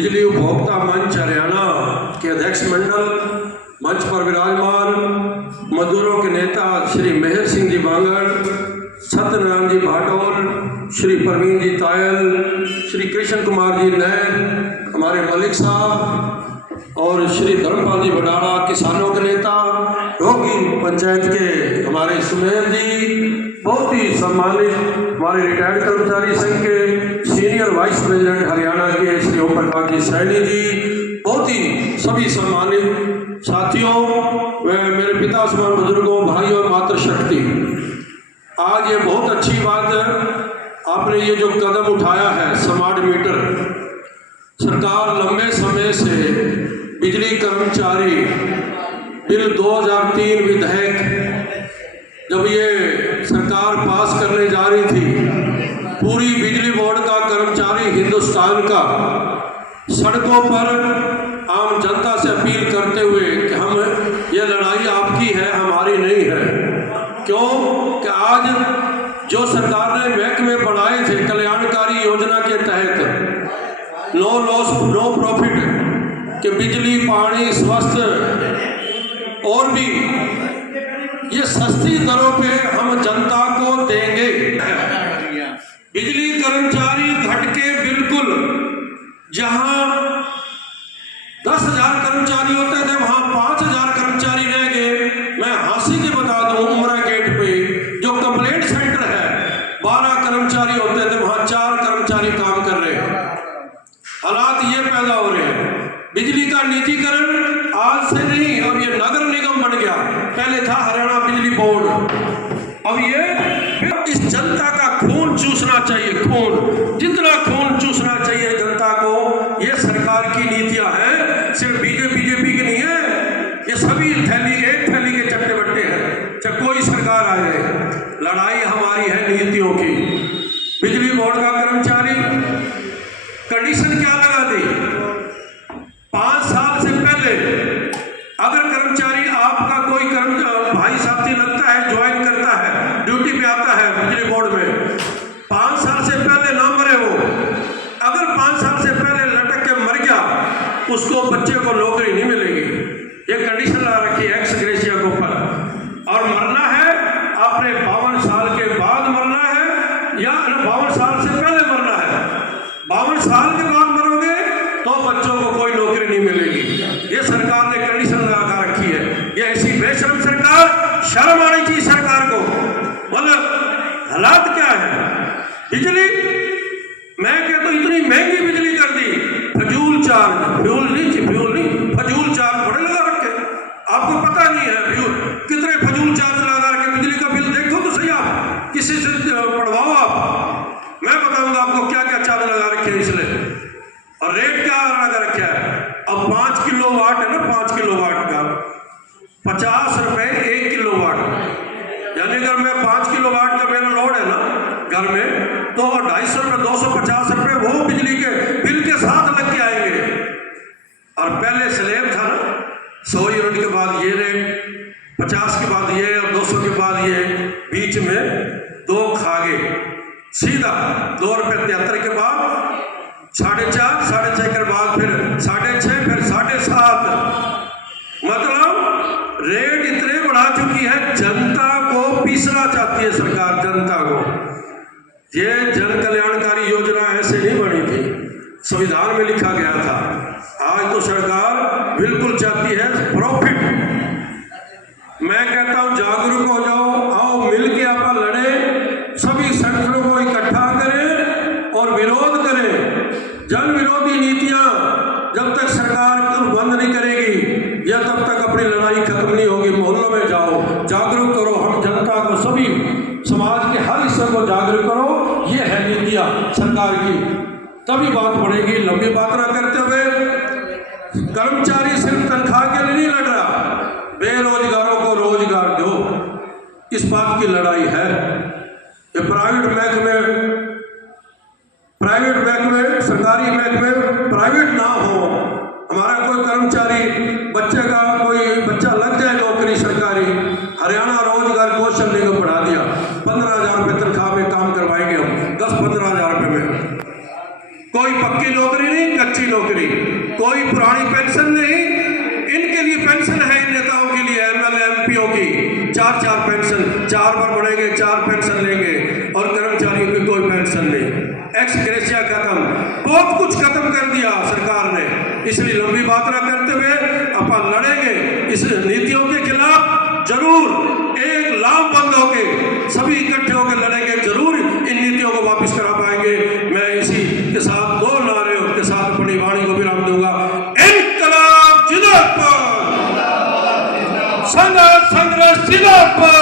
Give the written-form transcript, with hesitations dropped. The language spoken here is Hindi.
बिजली उपभोक्ता मंच हरियाणा के अध्यक्ष मंडल, मंच पर विराजमान मजदूरों के नेता श्री मेहर सिंह जी बांगड़, सत्यनारायण जी भाटोल, श्री प्रवीण जी तायल, श्री कृष्ण कुमार जी नैन, हमारे मलिक साहब और श्री धर्मपाल जी भंडारा, किसानों के नेता, रोगी पंचायत के हमारे सुमेर जी, बहुत ही सम्मानित हमारे रिटायर्ड कर्मचारी संघ के सीनियर वाइस प्रेसिडेंट हरियाणा के श्री ओम प्रकाश जी सैनी जी, बहुत ही सभी सम्मानित साथियों व मेरे पिता समान बुजुर्गों, भाइयों, मातृशक्ति, आज ये बहुत अच्छी बात है आपने ये जो कदम उठाया है स्मार्ट मीटर। सरकार लंबे समय से बिजली कर्मचारी बिल 2003 विधेयक जब ये सरकार पास करने जा रही थी, पूरी बिजली बोर्ड का कर्मचारी हिंदुस्तान का सड़कों पर आम जनता से अपील करते हुए कि हम ये लड़ाई आपकी है, हमारी नहीं है। क्यों कि आज जो सरकार ने महकमे बढ़ाए थे कल्याणकारी योजना के तहत, नो लॉस नो प्रॉफिट कि बिजली, पानी, स्वास्थ्य और भी ये सस्ती दरों पे हम जनता को देंगे। बिजली कर्मचारी घटके बिल्कुल, जहां 10,000 कर्मचारी होते थे वहां 5,000 कर्मचारी रह गए। मैं हंसी के बता दूं, उमरा गेट पे जो कंप्लेंट सेंटर है 12 कर्मचारी होते थे, वहां 4 कर्मचारी काम कर रहे हैं। हालात ये पैदा हो रहे हैं। बिजली का निजीकरण आज से नहीं, अब ये नगर निगम बन गया, पहले था हरियाणा बिजली बोर्ड। अब ये इस जनता का खून चूसना चाहिए, खून, जितना खून चूसना चाहिए जनता को। ये सरकार की नीतियां हैं, सिर्फ बीजेपी की नहीं है, ये सभी एक थैली के चट्टे बट्टे हैं। चाहे कोई सरकार आ जाए, लड़ाई हमारी है नीतियों की। बिजली बोर्ड का कर्मचारी कंडीशन क्या लगा दी, 5 साल से पहले अगर कर्मचारी आपका कोई भाई साथी लगता है, ज्वाइन करता है, ड्यूटी पे आता है बिजली बोर्ड में, 5 साल से पहले ना मरे वो, अगर 5 साल से पहले लटक के मर गया, उसको बच्चे को नौकरी नहीं मिलेगी। ये कंडीशन लगा रखी है एक्स ग्रेशिया के ऊपर। और मरना है आपने 52 साल के बाद मरना है या 52 साल से पहले मरना है। 52 साल के बाद मरोगे तो बच्चों को कोई नौकरी नहीं मिलेगी। ये सरकार ने कंडीशन लगा रखी है। ये ऐसी बेशर्म सरकार, शर्म आनी चाहिए सरकार को। मतलब हालात क्या है, बिजली मैं कहता हूं इतनी महंगी बिजली कर दी, फजूल चार्ज, फ्यूल नहीं फजूल चार्ज बड़े लगा रखे। आपको पता नहीं है फ्यूल कितने फजूल चार्ज लगा रखे। बिजली का बिल देखो तो सही, आप किसी से पढ़वाओ, आप मैं बताऊंगा आपको क्या क्या चार्ज लगा रखे हैं इसलिए। और रेट क्या लगा रखा है, अब 5 किलोवाट है ना, 5 किलोवाट का 50 रुपए 1 किलोवाट, यानी अगर मैं 5 किलोवाट का मेरा लोड है ना घर में, तो 250 रुपए 250 रुपए वो बिजली के बिल के साथ लग के आएंगे। और पहले स्लैब था ना, 100 यूनिट के बाद ये रेट, 50 के बाद ये, और 200 के बाद ये, बीच में 2 खा गए सीधा। 2 रुपए 73 के बाद 4.5, 6.5 के बाद फिर 6.5, फिर 7.5। मतलब रेट इतने बढ़ा चुकी है, जनता को पीसना चाहती है सरकार, जनता को। ये जन कल्याणकारी योजना ऐसे नहीं बनी थी, संविधान में लिखा गया था। आज तो सरकार बिल्कुल चाहती है प्रॉफिट। मैं कहता हूं जागरूक हो जाओ, आओ मिलके आप लड़े, सभी संगठनों को इकट्ठा करें और विरोध करें। जन विरोधी नीतियां जब तक सरकार बंद नहीं करेगी या तब तक अपनी लड़ाई खत्म नहीं होगी। मोहल्लों में जाओ, जागरूक करो, हम जनता को, सभी समाज के हर हिस्से को जागरूक करो। ये है नीतियां सरकार की, तभी बात बढ़ेगी। लंबी बात ना करते हुए, कर्मचारी सिर्फ तनख्वाह के लिए नहीं लड़ रहा, बेरोजगारों को रोजगार दो, इस बात की लड़ाई है। ये प्राइवेट महकमे, सरकारी महकमे प्राइवेट ना हो। हमारा कोई कर्मचारी, बच्चे का कोई बच्चा लग जाए नौकरी सरकारी, हरियाणा रोजगार कौशल निगम बढ़ा दिया, 15,000 रुपये तनख्वाह में काम करवाएंगे हम, 10-15,000 रुपये में। कोई पक्की नौकरी नहीं, कच्ची नौकरी, कोई पुरानी पेंशन नहीं। इनके लिए पेंशन है, इन नेताओं के लिए, एमएलए एमपीओ की 4-4 पेंशन, 4 बार बढ़ेंगे, 4 पेंशन लेंगे, और कर्मचारियों की कोई पेंशन नहीं। एक्स ग्रेशिया खत्म, बहुत कुछ खत्म कर दिया सरकार ने। इसलिए लंबी बात ना करते हुए अपन लड़ेंगे इस नीतियों के खिलाफ, जरूर एक लामबंद होके सभी इकट्ठे होकर लड़ेंगे, जरूर इन नीतियों को वापस करा पाएंगे। मैं इसी के साथ 2 नारों के साथ अपनी वाणी को विराम दूंगा। इनकलाब जिंदाबाद, संघर्ष जिंदाबाद।